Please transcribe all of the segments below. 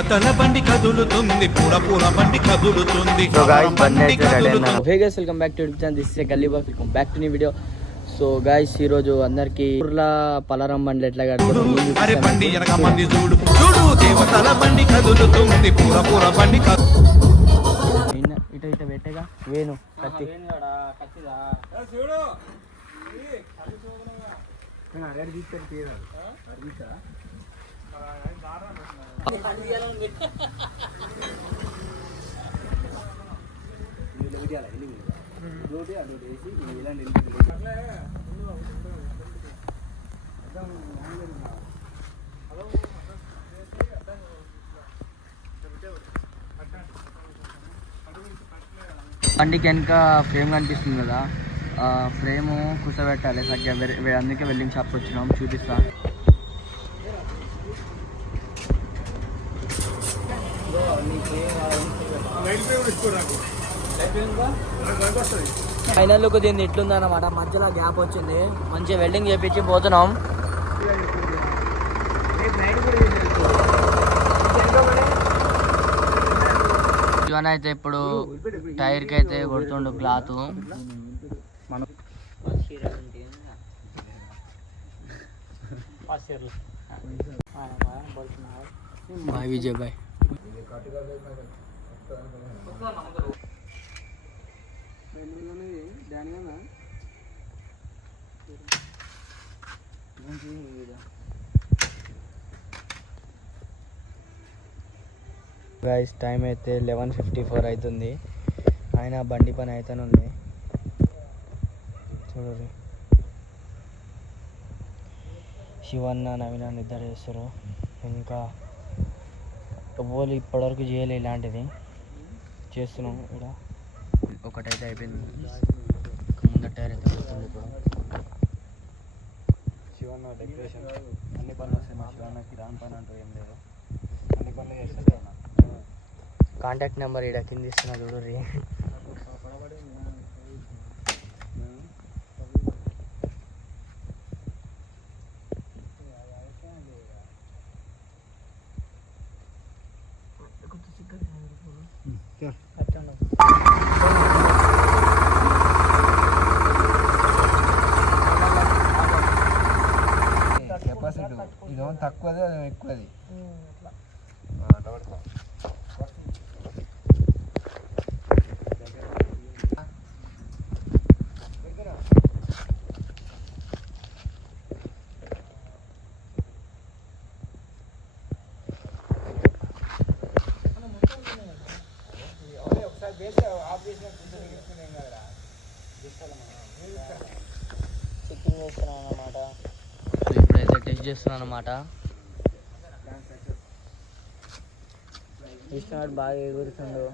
దేవతల బండి కదులుతుంది, పూల పూల బండి కదులుతుంది. Hey guys, welcome back to YouTube channel. This is Gully boy. Welcome back to new video. So guys, ఈ రోజు అందరికి ఊర్ల పలారం బండ్లు ఎట్లా కడతారు అరే బండి వెనక మంది చూడు చూడు, దేవతల బండి కదులుతుంది, పూల పూల బండి ఇటు ఇటు పెట్టేగా వేణు కత్తి బండికి వెనక ఫ్రేమ్ కనిపిస్తుంది కదా, ఫ్రేమ్ కూర్చోబెట్టాలి సరిగ్గా. అందుకే వెల్డింగ్ షాప్కి వచ్చినాం, చూపిస్తా. ఫైనల్ లుక్ దీన్ని ఎట్లుంది అన్నమాట. మధ్యలో గ్యాప్ వచ్చింది, మంచిగా వెల్డింగ్ చేపించి పోతున్నాం. శివన్ అయితే ఇప్పుడు టైర్కి అయితే కొడుతుండు క్లాత్. బాయ్ విజయ్ బాయ్. గైస్, టైం అయితే 11:54 అవుతుంది. ఆయన బండి పని అయితేనే ఉంది చూడండి. శివన్న నవీన నిద్ర చేస్తారు. ఇంకా ఎవ్వరు ఇప్పటివరకు చేయలే ఇలాంటిది, చేస్తున్నాం. ఇక్కడ ఒకటైతే అయిపోయింది, ముందర టైర్ అయితే వస్తుంది. ఇప్పుడు శివన్న డెకరేషన్ అన్ని పనులు వస్తాయి. మా శివన్నకి రాని పని అంటూ ఏం లేదు, అన్ని పనులు చేస్తాను. కాంటాక్ట్ నెంబర్ ఇక్కడ కింద ఇస్తున్నా చూడరి. కెపాసిటీ ఇదేమో తక్కువది, అదేమో ఎక్కువది. చెక్కింగ్ చేస్తున్నాను అన్నమాట. ఇప్పుడైతే టెస్ట్ చేస్తున్నాను అన్నమాట. విష్ణువాడు బాగా ఎగురుతుండు,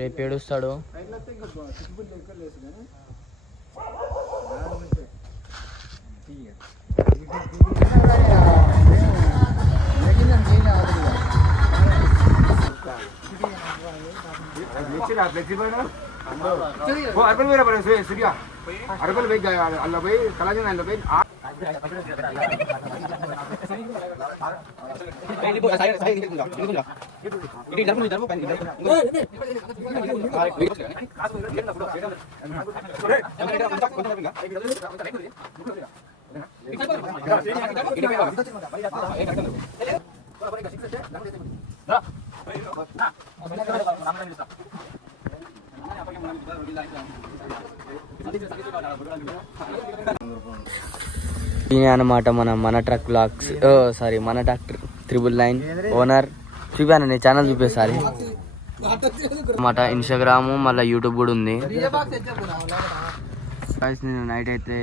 రేపు ఏడుస్తాడు. అన్నమాట మన ట్రక్ బ్లాగ్స్, సారీ మన ట్రాక్టర్ 999 ఓనర్. చూపాను, నీ ఛానల్ చూపిస్తాను అన్నమాట. ఇన్స్టాగ్రామ్ మళ్ళీ యూట్యూబ్ కూడా ఉంది. నేను నైట్ అయితే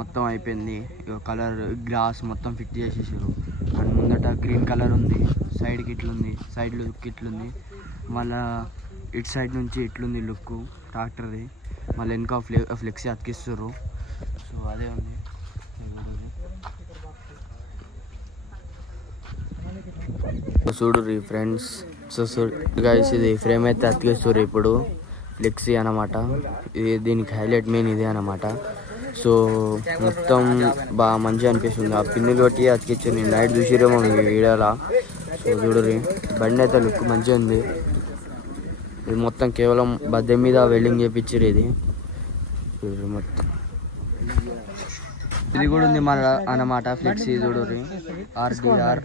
మొత్తం అయిపోయింది. కలర్ గ్లాస్ మొత్తం ఫిట్ చేసేసారు. అండ్ ముందట గ్రీన్ కలర్ ఉంది, సైడ్కి ఇట్లుంది, సైడ్ లుక్ ఇట్లుంది, మళ్ళీ ఇటు సైడ్ నుంచి ఇట్లుంది లుక్ ట్రాక్టర్ది. మళ్ళీ వెనక ఫ్లెక్సీ అతికిస్తారు. సో అదే ఉంది. చూడు ఫ్రెండ్స్, సో గైస్, ఇది ఫ్రేమ్ అయితే అతికిస్తారు ఇప్పుడు, ఫ్లెక్సీ అన్నమాట. ఇది దీనికి హైలైట్ మెయిన్ ఇదే అన్నమాట. సో మొత్తం బాగా మంచిగా అనిపిస్తుంది. ఆ పిన్నులు కొట్టి అతికించారు. నేను నైట్ చూసిరేమో మీ వీడియోలో. సో చూడరి బండి అయితే లుక్ మంచిగా ఉంది. ఇది మొత్తం కేవలం బద్దె మీద వెల్డింగ్ చేయించారు. ఇది చూడరి మొత్తం ఇది కూడా ఉంది మన అన్నమాట ఫ్లెక్సీ చూడరి RDR.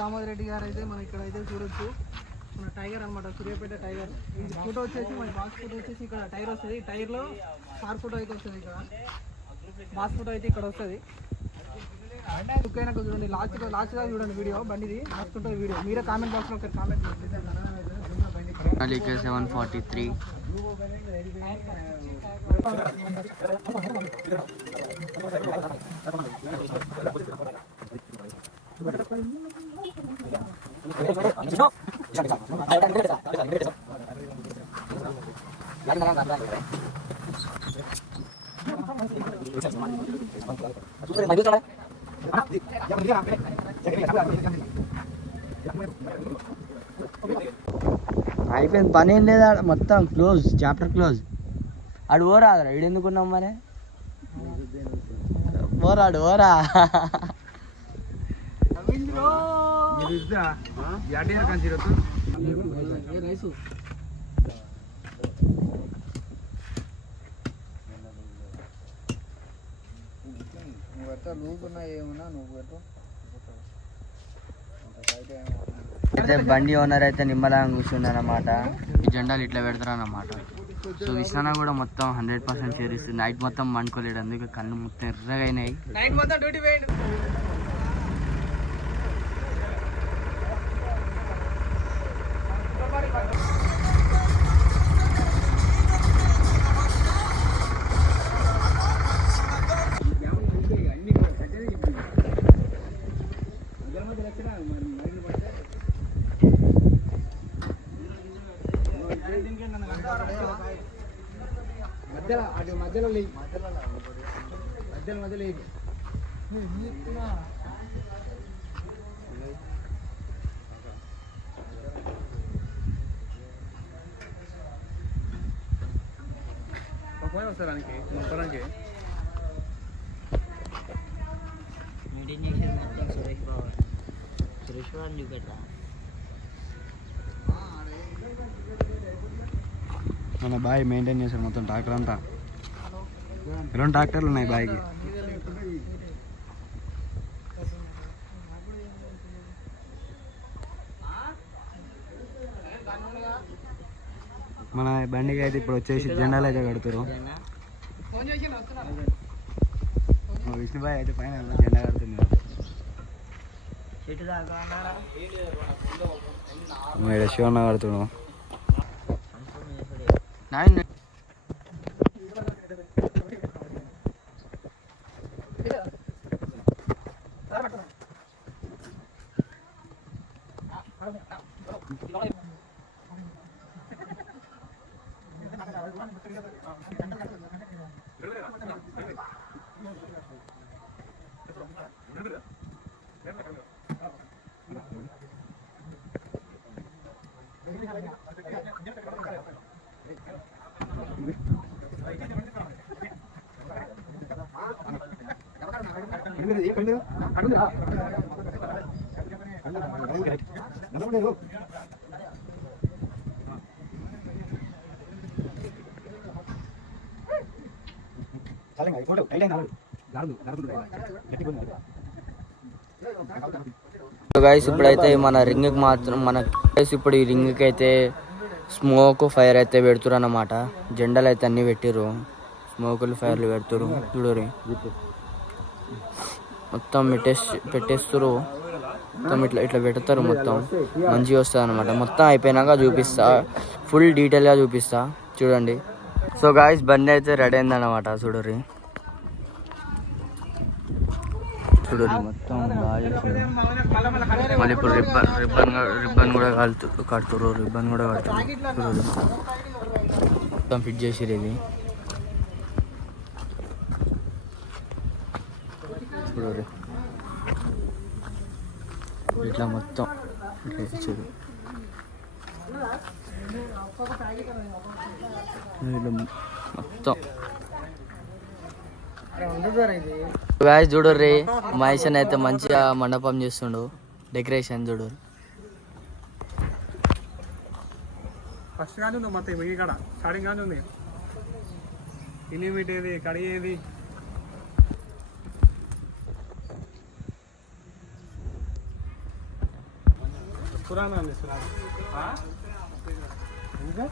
దామోదర్ రెడ్డి గారు అయితే మనం ఇక్కడ అయితే చూడొచ్చు. మన టైగర్ అనమాట, సూర్యాపేట టైగర్. ఈ ఫోటో వచ్చేసి మన బాక్స్ ఫోటో వచ్చేసి ఇక్కడ టైర్ వస్తుంది. టైర్లో కార్ ఫోటో అయితే వస్తుంది. ఇక్కడ బాక్స్ ఫోటో అయితే ఇక్కడ వస్తుంది. లుక్ అయినా చూడండి, లాస్ట్గా చూడండి వీడియో బండిది లాస్ట్ ఉంటుంది వీడియో. మీరే కామెంట్ బాక్స్లో ఒకసారి కామెంట్ చేయండి. 743 అయిపోయింది, పని ఏం లేదా, మొత్తం క్లోజ్, చాప్టర్ క్లోజ్. ఆడు ఓరాదురా, ఈడెందుకున్నాం మరి, ఓరాడు ఓరా. రైసు అయితే బండి ఓనర్ అయితే నిమ్మలంగా కూర్చుంది అన్నమాట. ఈ జెండాలు ఇట్లా పెడతారు అన్నమాట. సో విష్ణా కూడా మొత్తం 100% షేర్ ఇస్తుంది. నైట్ మొత్తం మండుకోలేడు, అందుకే కళ్ళు మొత్తం ఎర్రగా అయినాయి. నైట్ మొత్తం డ్యూటీ వేయండి. మధ్యలో సురేష్ బాబు చూపెట్టా మన బాయ్ మెయింటైన్ చేశారు మొత్తం ట్రాక్టర్ అంతా. 2 ట్రాక్టర్లు ఉన్నాయి బాయ్కి. మన బండికి అయితే ఇప్పుడు వచ్చేసి జెండాలు అయితే కడుతురు. విష్ణుబాయ్ అయితే పైన జెండా కడుతున్నారు. శివన్న కడుతున్నాడు. గైస్ ఇప్పుడైతే మన రింగ్కి మాత్రం ఇప్పుడు ఈ రింగ్కి అయితే స్మోక్ ఫైర్ అయితే పెడుతురు అన్నమాట. జెండాలు అయితే అన్ని పెట్టిరు, స్మోకులు ఫైర్లు పెడుతురు. చూడరు మొత్తం పెట్టేస్తురు. మొత్తం ఇట్లా పెడతారు. మొత్తం మంచిగా వస్తుంది అనమాట. మొత్తం అయిపోయినాక చూపిస్తా, ఫుల్ డీటెయిల్గా చూపిస్తా చూడండి. సో గాయస్ బండి అయితే రెడీ అయిందన్నమాట. చూడరు మొత్తం బాగా చేస్తారు. మళ్ళీ ఇప్పుడు రిబ్బన్ కూడా కడుతురు. రిబ్బన్ కూడా కడుతురు. చూడరు మొత్తం ఫిట్ చేసిరు. ఇది చూడరు ఇట్లా మొత్తం ఇట్లా ఇచ్చారు. మొత్తం గాయస్ చూడర్రీ, మహేషన్ అయితే మంచిగా మండపం చేస్తుండు. డెకరేషన్ చూడు. ఫస్ట్ కానీ ఉంది మొత్తం ఈ కాడ స్టార్టింగ్ కానీ ఉంది. ఇనిమిట్ ఏది కడిగేది పురాణం అండి ఇంకా